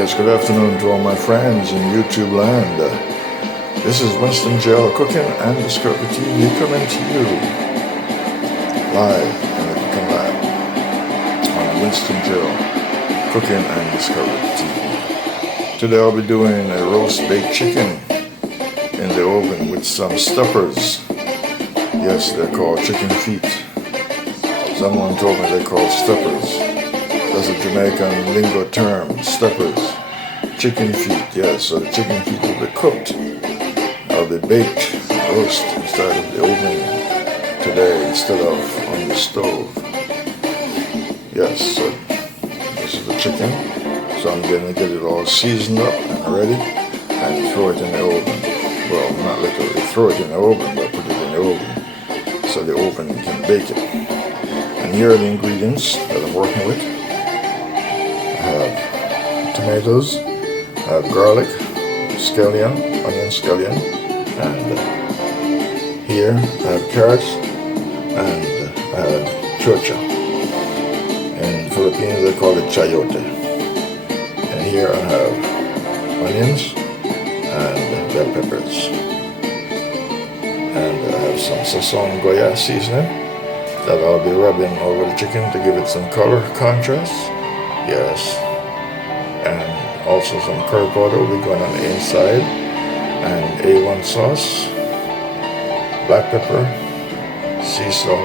Yes, good afternoon to all my friends in YouTube land. This is Winston Jail Cooking and Discovery TV coming to you live in the cooking lab on Winston Jail Cooking and Discovery TV. Today I'll be doing a roast baked chicken in the oven with some stuffers. Yes, they're called chicken feet. Someone told me they're called stuffers. That's a Jamaican lingo term, stuffers. Chicken feet, yes, so the chicken feet will be cooked. Or be baked, roast inside of the oven today instead of on the stove. Yes, so this is the chicken. So I'm going to get it all seasoned up and ready and throw it in the oven. Well, not literally throw it in the oven, but put it in the oven so the oven can bake it. And here are the ingredients that I'm working with. I have tomatoes, I have garlic, scallion, onion scallion, and here I have carrots, and I have chocha. In Philippines they call it chayote. And here I have onions and bell peppers. And I have some sazon Goya seasoning that I'll be rubbing over the chicken to give it some color contrast. Yes, and also some curry powder will be going on the inside, and A1 sauce, black pepper, sea salt,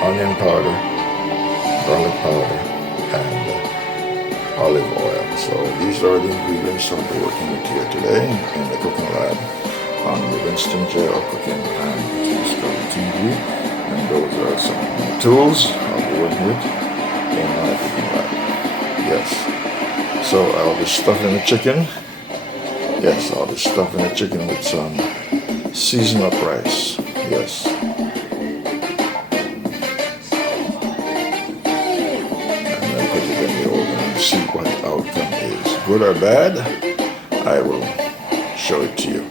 onion powder, garlic powder, and olive oil. So these are the ingredients I'll be working with here today in the cooking lab on the Winston Jail Cooking and Discovery TV. And those are some tools I'll be working with in my cooking lab. Yes. So I'll be stuffing the chicken. Yes, I'll be stuffing the chicken with some seasoned up rice. Yes. And then put it in the oven and see what the outcome is. Good or bad, I will show it to you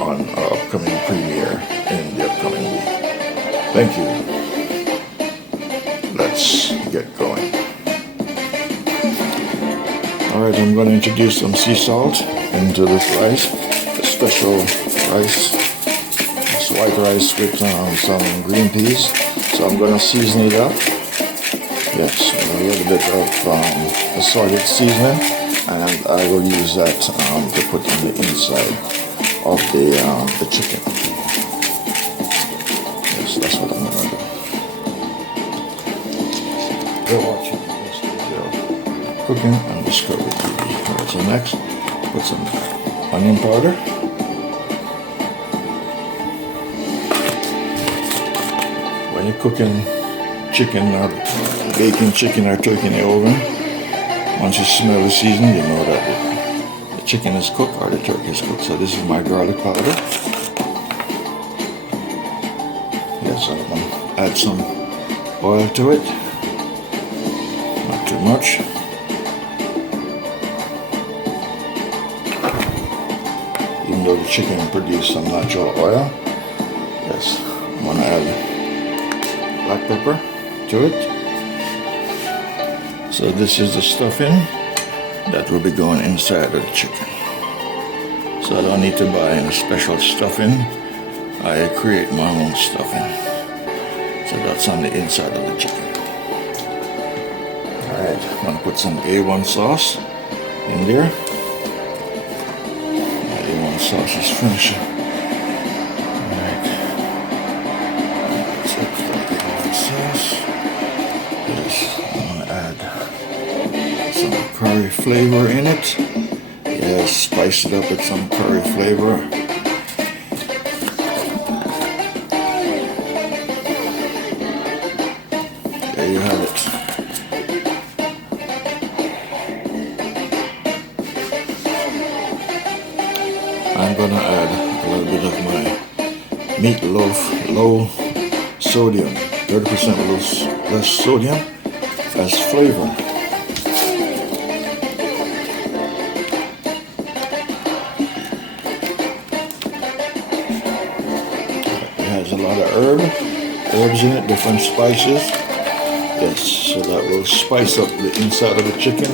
on our upcoming premiere in the upcoming week. Thank you. Let's get going. Alright, I'm going to introduce some sea salt into this rice, a special rice. It's white rice with some green peas. So I'm going to season it up. Yes, a little bit of assorted seasoning, and I will use that to put in the inside of the chicken. Yes, that's what I'm going to do. You're watching Winston Jail Cooking and Discovery TV. Alright, so next, put some onion powder. When you're cooking chicken or baking chicken or turkey in the oven, once you smell the seasoning, you know that the chicken is cooked or the turkey is cooked. So this is my garlic powder. Yes, I'm going to add some oil to it. Not too much. Even though the chicken produces some natural oil. Yes, I'm going to add black pepper to it. So this is the stuffing that will be going inside of the chicken. So I don't need to buy any special stuffing. I create my own stuffing. So that's on the inside of the chicken. Alright, I'm going to put some A1 sauce in there. A1 sauce is finishing. Alright. That's it for the A1 sauce. Yes, I'm going to add some curry flavor in it. Yes, spice it up with some curry flavor. There you have it. I'm going to add a little bit of my meatloaf low sodium, 30% less sodium as flavor. It has a lot of herbs in it, different spices. Yes, so that will spice up the inside of the chicken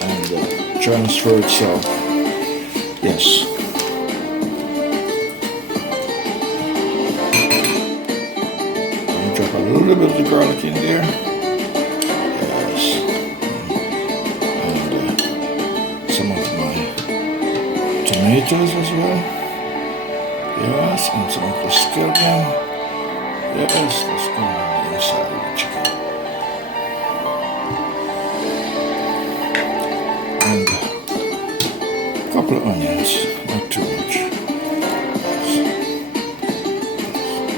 and transfer itself. Yes. I'll drop a little bit of the garlic in there. Yes. And some of my tomatoes as well. Yes, and some of the scallion. Yes, let's go on the inside of the chicken. And a couple of onions, not too much.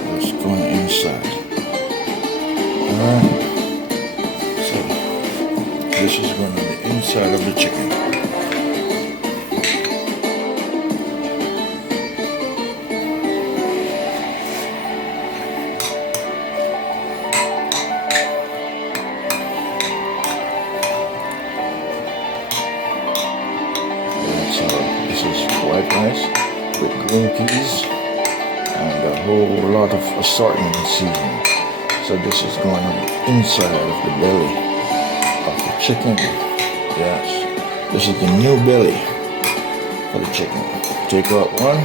Let's go on the inside. Alright. So this is going on the inside of the chicken. So this is white rice with green peas and a whole lot of assortment and seasoning. So this is going on the inside of the belly of the chicken. Yes, this is the new belly for the chicken. Take out one,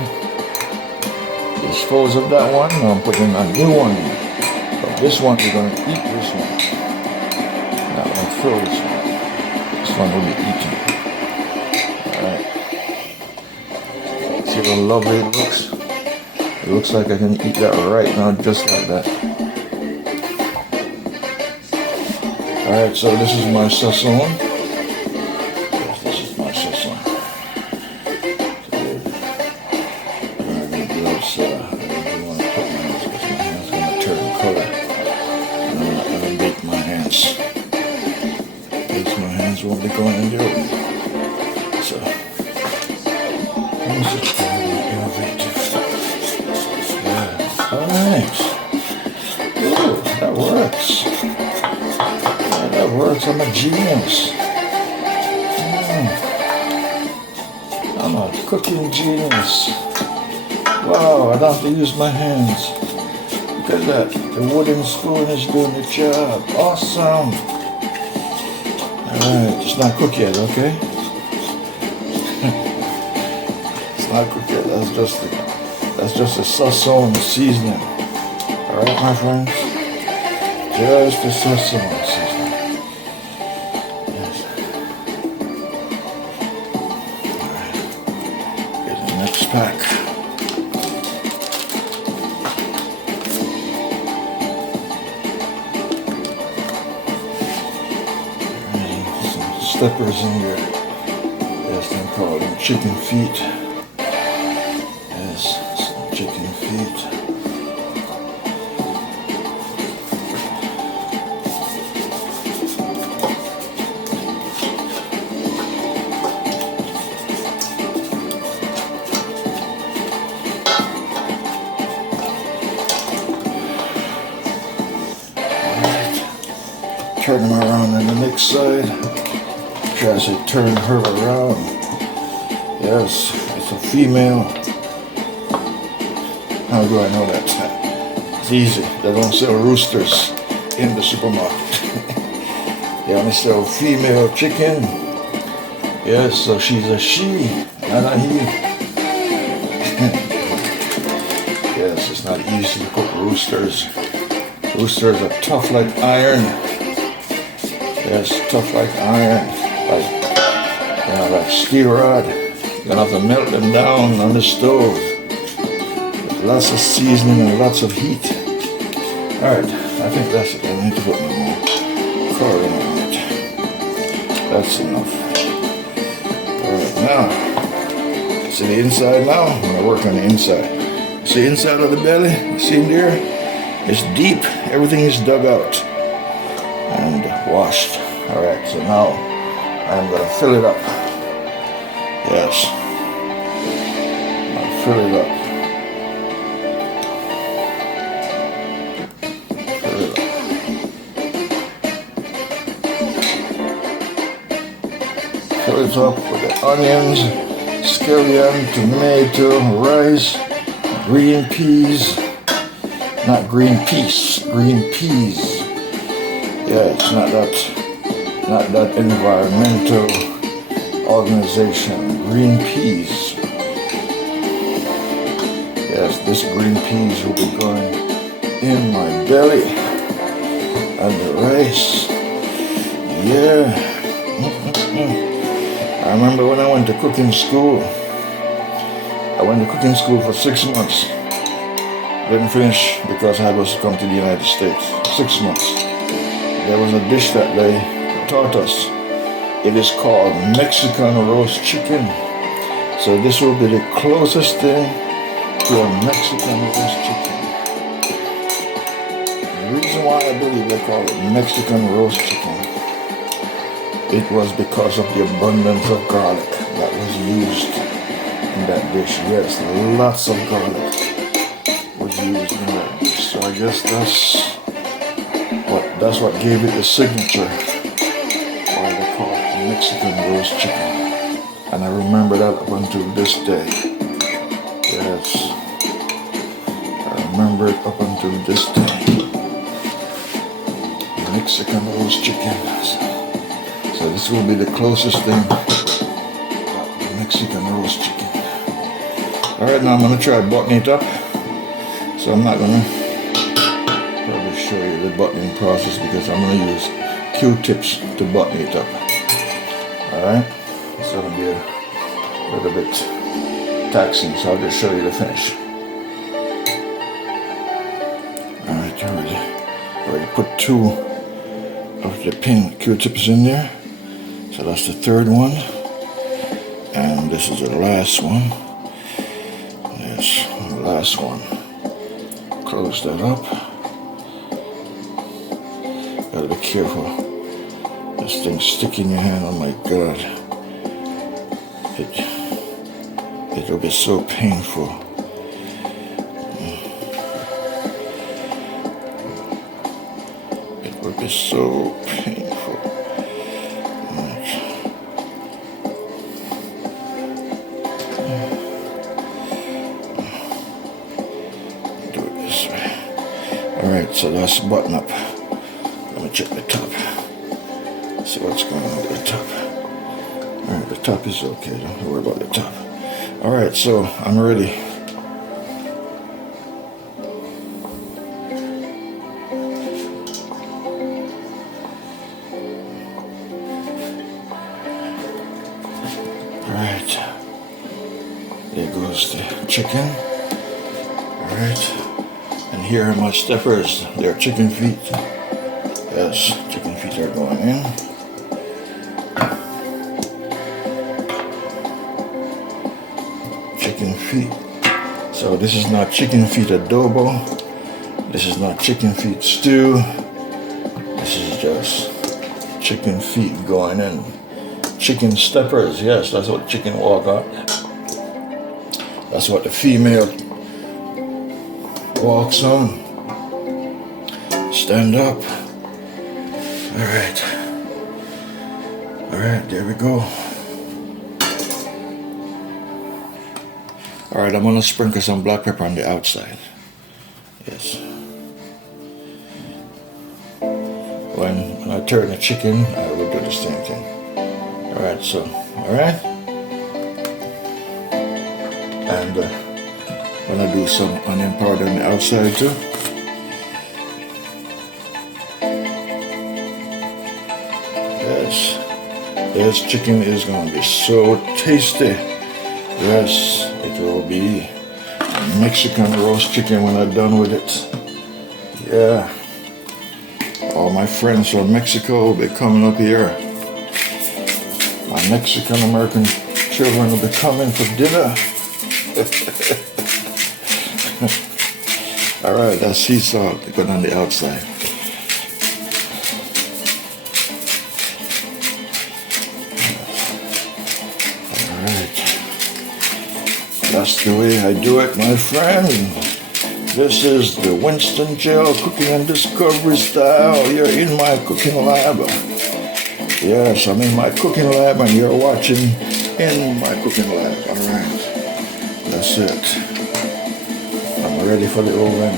dispose of that one, now I'm putting a new one in. But this one, we're going to eat this one. Now I'm going to throw this one. This one will be eaten. Alright. See how lovely it looks? It looks like I can eat that right now, just like that. Alright, so this is my sazon. Yes, this is my sazon. So, I need gloves, I don't want to put my hands because my hands are going to turn color. And I'm not going to bake my hands. Because my hands won't be going in the oven. So, this is very innovative. Yeah, alright. Ooh, that works. Yeah, that works. I'm a genius. I'm a cooking genius. Wow, I don't have to use my hands. Look at that. The wooden spoon is doing the job. Awesome. Alright, it's not cooked yet, okay? It's not cooked yet. That's just a sazon seasoning. Alright, my friends? Just a sazon seasoning. Yes. Alright. Here's the next pack. Steppers in your, as they call them, chicken feet. Yes, some chicken feet. Alright, turn them around on the next side. As I turn her around. Yes, it's a female. How do I know that? It's easy. They don't sell roosters in the supermarket. They only sell female chicken. Yes, so she's a she, not a he. Yes, it's not easy to cook roosters. Roosters are tough like iron. Yes, tough like iron. Like steel rod. You're gonna have to melt them down on the stove. With lots of seasoning and lots of heat. Alright, I think that's it. I need to put my curry on it. That's enough. Alright, now, see the inside now? I'm gonna work on the inside. See the inside of the belly? You see in there? It's deep. Everything is dug out and washed. Alright, so now I'm going to fill it up. Yes. I'll fill it up. Fill it up. Fill it up with the onions, scallion, tomato, rice, green peas. Not green peas, green peas. Yeah, it's not that environmental organization. Green peas. Yes, this green peas will be going in my belly. And the rice. Yeah. I remember when I went to cooking school. I went to cooking school for 6 months. Didn't finish because I was to come to the United States. 6 months. There was a dish that they taught us. It is called Mexican roast chicken. So this will be the closest thing to a Mexican roast chicken. The reason why I believe they call it Mexican roast chicken, it was because of the abundance of garlic that was used in that dish. Yes, lots of garlic was used in that dish. So I guess that's what gave it the signature, why they call it Mexican roast chicken. And I remember that up until this day. Yes, I remember it up until this day. Mexican roast chicken. So this will be the closest thing to Mexican roast chicken. Alright, now I'm going to try buttoning it up. So I'm not going to probably show you the buttoning process because I'm going to use Q-tips to button it up. Alright, it's going to be a little bit taxing, so I'll just show you the finish. Alright, already put 2 of the pin Q-tips in there. So that's the 3rd one. And this is the last one. Yes, the last one. Close that up. Gotta be careful. This thing's sticking in your hand, oh my God. It'll be so painful. It will be so painful. Do it this way. Alright, so that's button up. Let me check the top. See what's going on with the top. Alright, the top is okay. Don't worry about the top. Alright, so I'm ready. Alright. There goes the chicken. Alright. And here are my steppers. They're chicken feet. Yes, chicken feet are going in. Chicken feet. So this is not chicken feet adobo. This is not chicken feet stew. This is just chicken feet going in. Chicken steppers. Yes, that's what chicken walk out. That's what the female walks on. Stand up. Alright. Alright, there we go. Alright, I'm gonna sprinkle some black pepper on the outside. Yes. When I turn the chicken, I will do the same thing. Alright, so, alright. And I'm gonna do some onion powder on the outside too. Yes. This chicken is gonna be so tasty. Yes, it will be Mexican roast chicken when I'm done with it. Yeah. All my friends from Mexico will be coming up here. My Mexican American children will be coming for dinner. Alright, that's sea salt going on the outside. Alright. That's the way I do it, my friend. This is the Winston Gel Cooking and Discovery style. You're in my cooking lab. Yes, I'm in my cooking lab and you're watching in my cooking lab. Alright. That's it. I'm ready for the oven.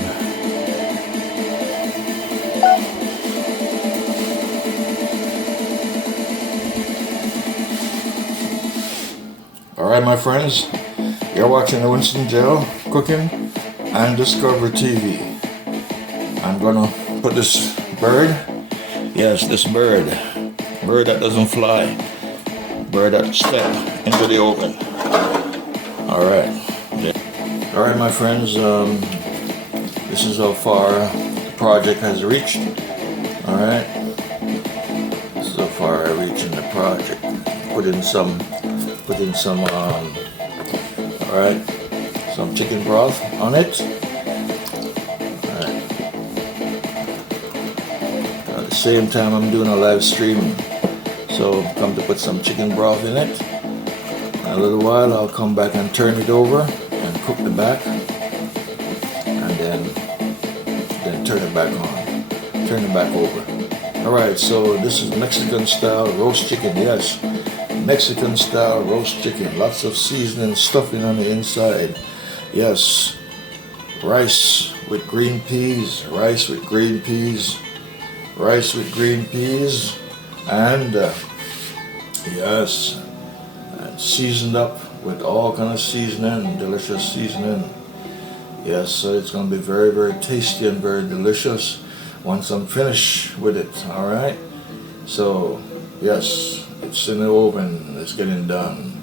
Alright, my friends, you're watching the Winston Jail Cooking and Discovery TV. I'm gonna put this bird, yes, this bird that doesn't fly, bird that step into the oven. Alright. Alright, my friends, this is how far the project has reached. Alright. This is how far I reach in the project. Put in some alright, some chicken broth on it. Alright. At the same time I'm doing a live stream, so come to put some chicken broth in it. In a little while I'll come back and turn it over and cook the back, and then turn it back on, turn it back over. Alright, so this is Mexican style roast chicken. Yes, Mexican style roast chicken. Lots of seasoning, stuffing on the inside. Yes, rice with green peas, rice with green peas, rice with green peas, and yes, and seasoned up with all kind of seasoning, delicious seasoning. Yes, so it's going to be very, very tasty and very delicious once I'm finished with it. Alright, so yes, it's in the oven, it's getting done.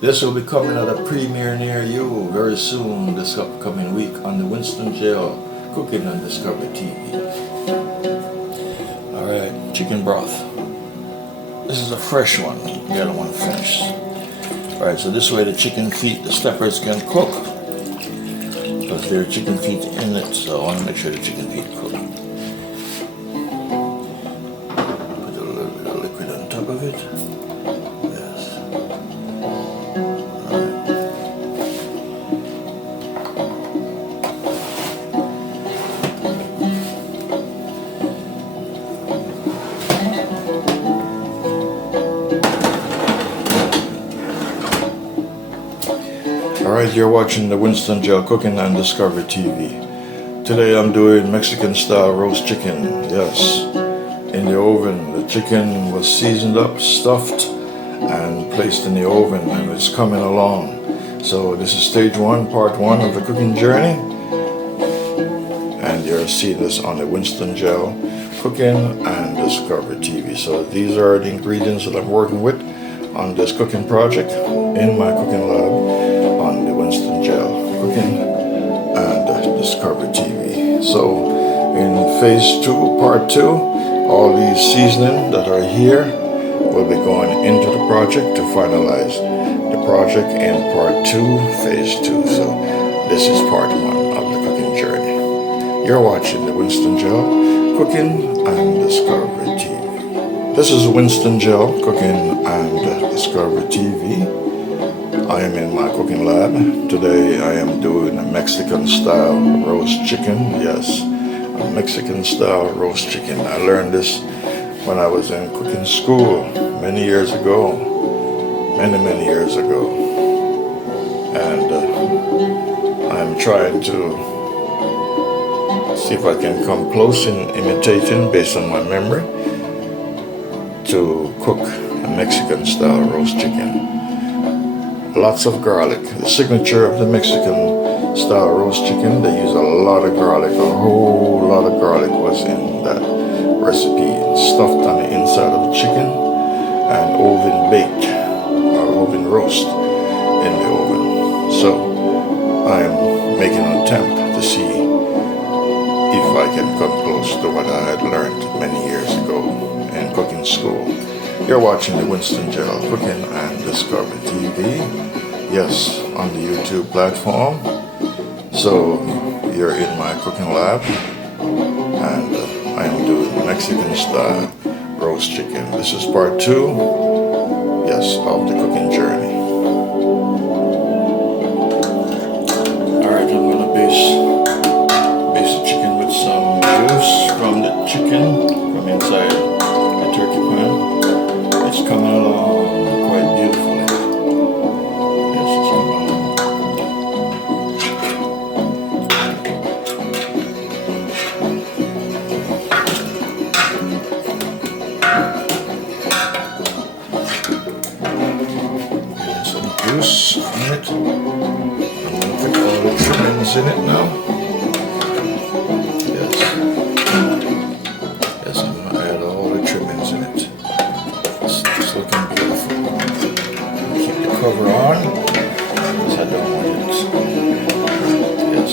This will be coming at a premiere near you very soon this upcoming week on the Winston Jail Cooking and Discovery TV. Alright, chicken broth. This is a fresh one, the other one finished. Alright, so this way the chicken feet, the steppers can cook, because there are chicken feet in it, so I want to make sure the chicken feet cook. Put a little bit of liquid on top of it. Yes. Alright, you're watching the Winston Jail Cooking and Discovery TV. Today I'm doing Mexican style roast chicken. Yes, in the oven. The chicken was seasoned up, stuffed, and placed in the oven, and it's coming along. So this is stage one, part one of the cooking journey, and you'll see this on the Winston Jail Cooking and Discovery TV. So these are the ingredients that I'm working with on this cooking project in my cooking lab on the Winston Jail Cooking and Discovery TV. So in phase two, part two, all these seasoning that are here will be going into the project to finalize the project in part two, phase two. So this is part one of the cooking journey. You're watching the Winston Jail Cooking and Discovery TV. This is Winston Jail Cooking and Discovery TV. I am in my cooking lab. Today I am doing a Mexican style roast chicken. Yes, a Mexican style roast chicken. I learned this when I was in cooking school many years ago. Many years ago. And I'm trying to see if I can come close in imitating, based on my memory, to cook a Mexican style roast chicken. Lots of garlic. The signature of the Mexican style roast chicken, they use a lot of garlic. A whole lot of garlic was in that recipe. Stuffed on the inside of the chicken and oven baked or oven roast in the oven. So I am making an attempt to see if I can come close to what I had learned many years ago in cooking school. You're watching the Winston Jail Cooking and Discovery TV. Yes, on the YouTube platform. So you're in my cooking lab, and I am doing Mexican style roast chicken. This is part two, yes, of the cooking journey. Alright, I'm gonna base the chicken with some juice from the chicken from inside the turkey pan. It's coming along quite beautifully. Yes, it's coming along. Some juice. now. Yes. Yes, I'm going to add all the trimmings in it. It's looking beautiful. Keep the cover on because I don't want it. Yes,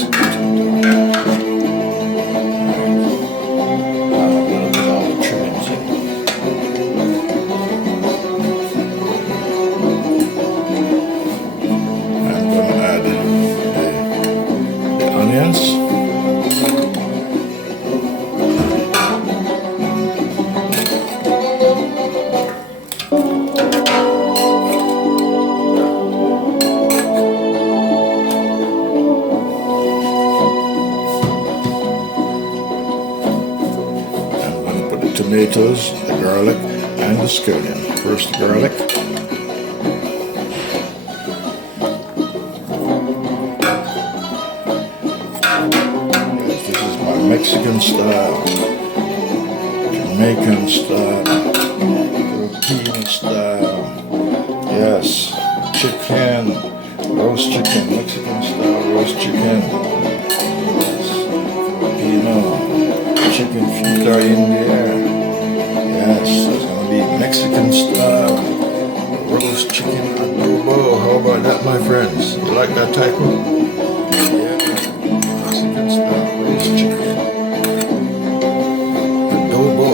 tomatoes, the garlic, and the scallion. First the garlic. Yes, this is my Mexican style, Jamaican style, European style. Yes, chicken, roast chicken, Mexican style roast chicken. Yes, Filipino chicken feet are in there. Yes, it's going to be Mexican style roast chicken adobo. How about that, my friends? You like that title? Yeah, Mexican style roast chicken adobo.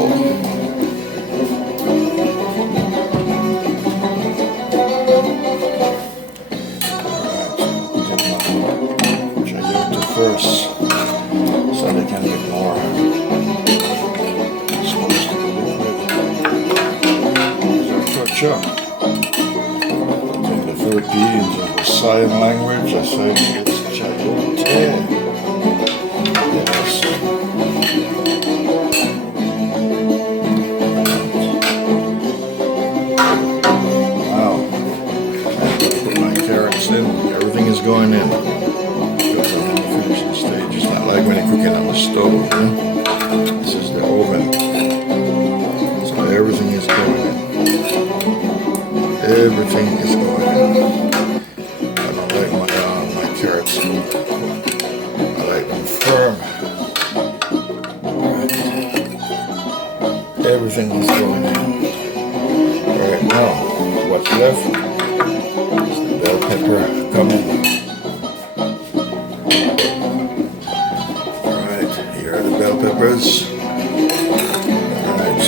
Alright, chayote first so they can get more. Sure. In the Philippines, in the sign language, I say it's chayote. Yes. Wow. I'm going to put my carrots in. Everything is going in. Because I'm in the finishing stage. It's not like when you're cooking on the stove. Yeah? This is the oven. So everything is going in. Everything is going in. I don't like my carrots. I like them firm. Alright. Everything is going in. Alright, now what's left is the bell pepper coming. Alright, here are the bell peppers. Alright.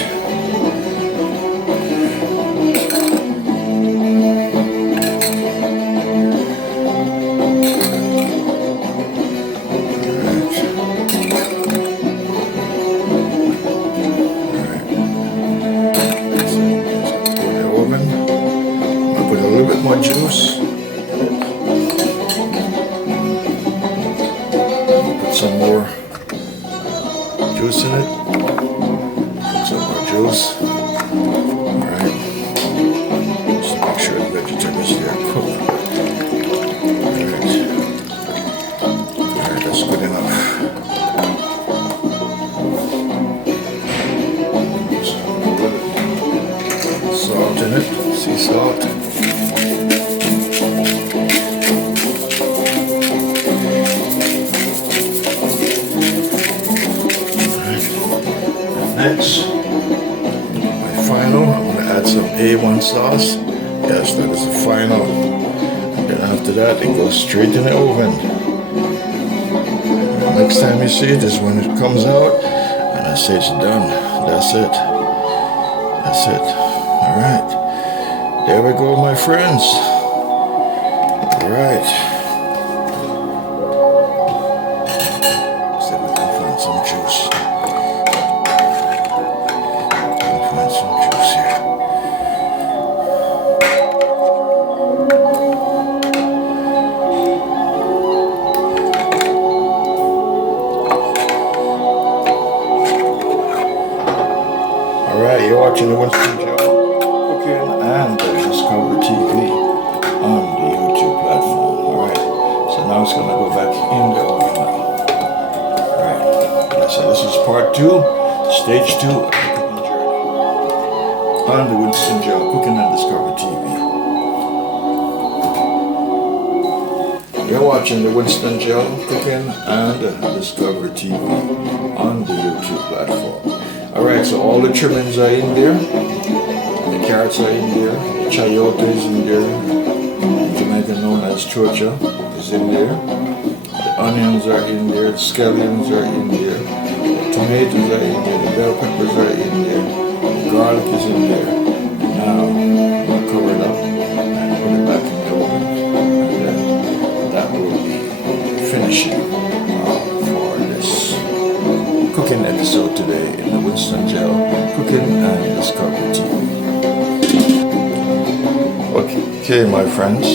More juice. Put some more juice in it. Put some more juice. Alright. Just to make sure the vegetables are cooked. Alright. Alright, that's good enough. Salt in it. Sea salt. Next, my final, I'm going to add some A1 sauce. Yes, that is the final. And then after that, it goes straight in the oven. And next time you see it is when it comes out, and I say it's done. That's it. That's it. Alright. There we go, my friends. Alright. See if we can find some juice. Alright, you're watching the Winston Cooking and Discover TV on the YouTube platform. Alright, so now it's going to go back in the oven now. Alright, so this is part 2, stage 2 of the cooking journey on the Winston Cooking and Discover TV. You're watching the Winston Gel Cooking and Discovery TV on the YouTube platform. Alright, so all the trimmings are in there. The carrots are in there. The chayote is in there. Jamaican known as chocha is in there. The onions are in there. The scallions are in there. The tomatoes are in there. The bell peppers are in there. The garlic is in there. Now, I'm going to cover it up and put it back in the oven. And then that will be finishing for this cooking episode today in the Winston Gel Cooking and Discovery TV. Okay, my friends.